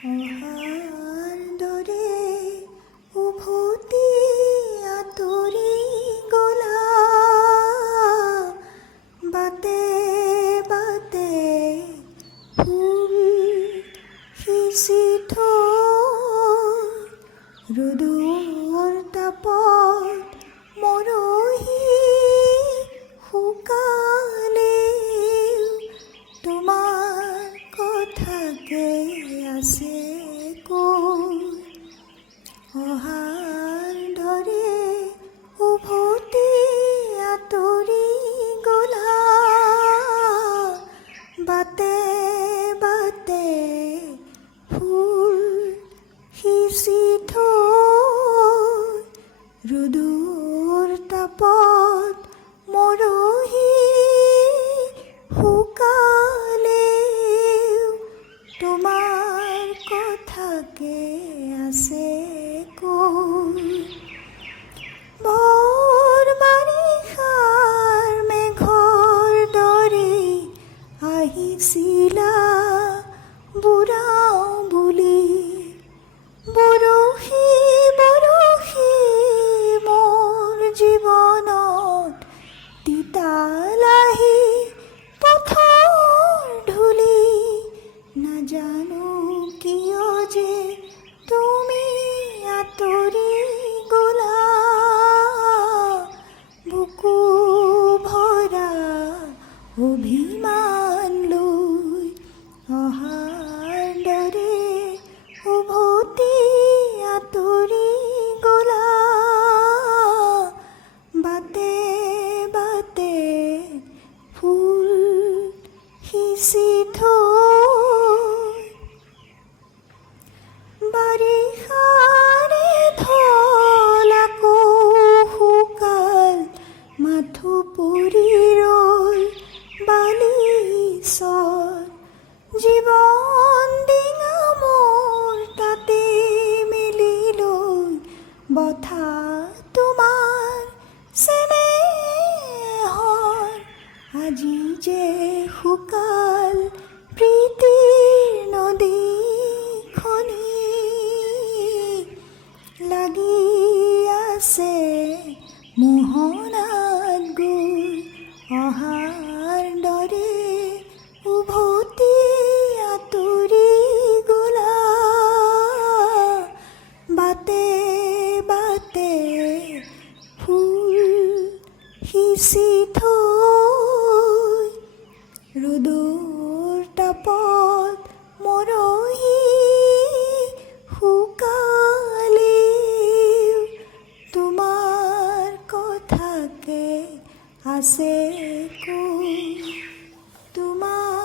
অহাৰ দৰে উভতি আঁতৰি গলা, বাটে বাটে ফুল সিঁচি থৈ, ৰ'দৰ তাপত মৰহি শুকালেও তোমাৰ কথাকে আছে কৈ। অহাৰ দৰে উভতি আঁতৰি গলা, বাটে বাটে ফুল সিঁচি থৈ, ৰ'দৰ তাপত মৰহি শুকালেও তোমাৰ কথাকে আছে কৈ। ভৰ বাৰিষাৰ মেঘৰ দৰে আহিছিলা বুঢ়াও বুলি, বৰষি বৰষি মোৰ জীৱনত তিতা লাহি পথৰ ধূলি, নাজানো কিয় যে তুমি আঁতৰি গলা, বুকু ভৰা অভিমান লৈ। অহাৰ দৰে উভতি আঁতৰি গলা, বাটে বাটে ফুল সিঁচি থৈ, বাৰিষাৰে ঢল আকৌ শুকাল, মাথো পৰি ৰল বালিচৰ, জীৱন ডিঙা মোৰ তাতে মেলি লৈ, বঠা তোমাৰ চেনেহৰ আজি যে শুকাল প্ৰীতিৰ নদীখনি, লাগি আছে মোহনাত গৈ। অহাৰ দৰে উভতি আঁতৰি গলা, বাটে বাটে ফুল সিঁচি থৈ, ৰ'দৰ তাপত মৰহি শুকালেও তোমাৰ কথাকে আছে কৈ। তোমাৰ